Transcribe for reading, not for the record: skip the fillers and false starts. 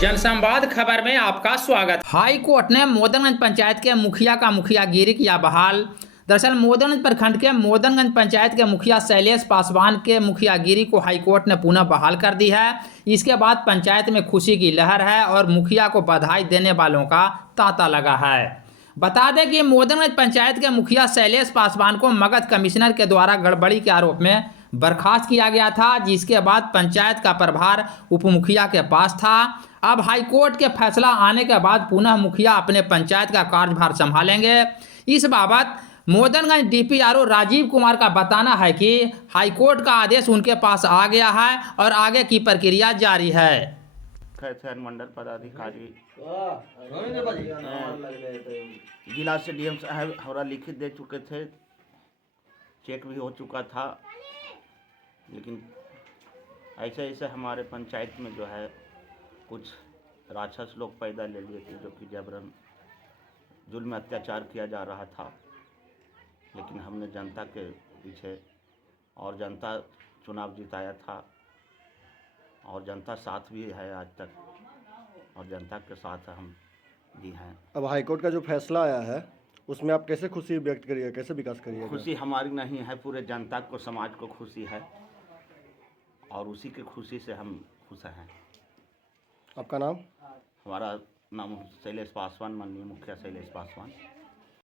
जनसंवाद खबर में आपका स्वागत। हाई कोर्ट ने मोदनगंज पंचायत के मुखिया का मुखियागिरी किया बहाल। दरअसल मोदनगंज प्रखंड के मोदनगंज पंचायत के मुखिया शैलेश पासवान के मुखियागिरी को हाई कोर्ट ने पुनः बहाल कर दी है। इसके बाद पंचायत में खुशी की लहर है और मुखिया को बधाई देने वालों का तांता लगा है। बता दें कि मोदनगंज पंचायत के मुखिया शैलेश पासवान को मगध कमिश्नर के द्वारा गड़बड़ी के आरोप में बर्खास्त किया गया था, जिसके बाद पंचायत का प्रभार उप मुखिया के पास था। अब हाईकोर्ट के फैसला आने के बाद पुनः मुखिया अपने पंचायत का कार्यभार संभालेंगे। इस बाबत मोदनगंज डीपीआरओ राजीव कुमार का बताना है कि हाईकोर्ट का आदेश उनके पास आ गया है और आगे की प्रक्रिया जारी है। मंडल पदाधिकारी जिला से डीएम साहब हमरा लिखित दे चुके थे, चेक भी हो चुका था, लेकिन ऐसे ऐसे हमारे पंचायत में जो है कुछ राक्षस लोग पैदा ले लिए थे, जो कि जबरन जुल्म अत्याचार किया जा रहा था। लेकिन हमने जनता के पीछे और जनता चुनाव जिताया था और जनता साथ भी है आज तक, और जनता के साथ हम भी हैं। अब हाईकोर्ट का जो फैसला आया है उसमें आप कैसे खुशी व्यक्त करिए, कैसे विकास करिए? खुशी हमारी नहीं है, पूरे जनता को, समाज को खुशी है और उसी की खुशी से हम खुश हैं। आपका नाम? हमारा नाम शैलेश पासवान, माननीय मुखिया शैलेश पासवान।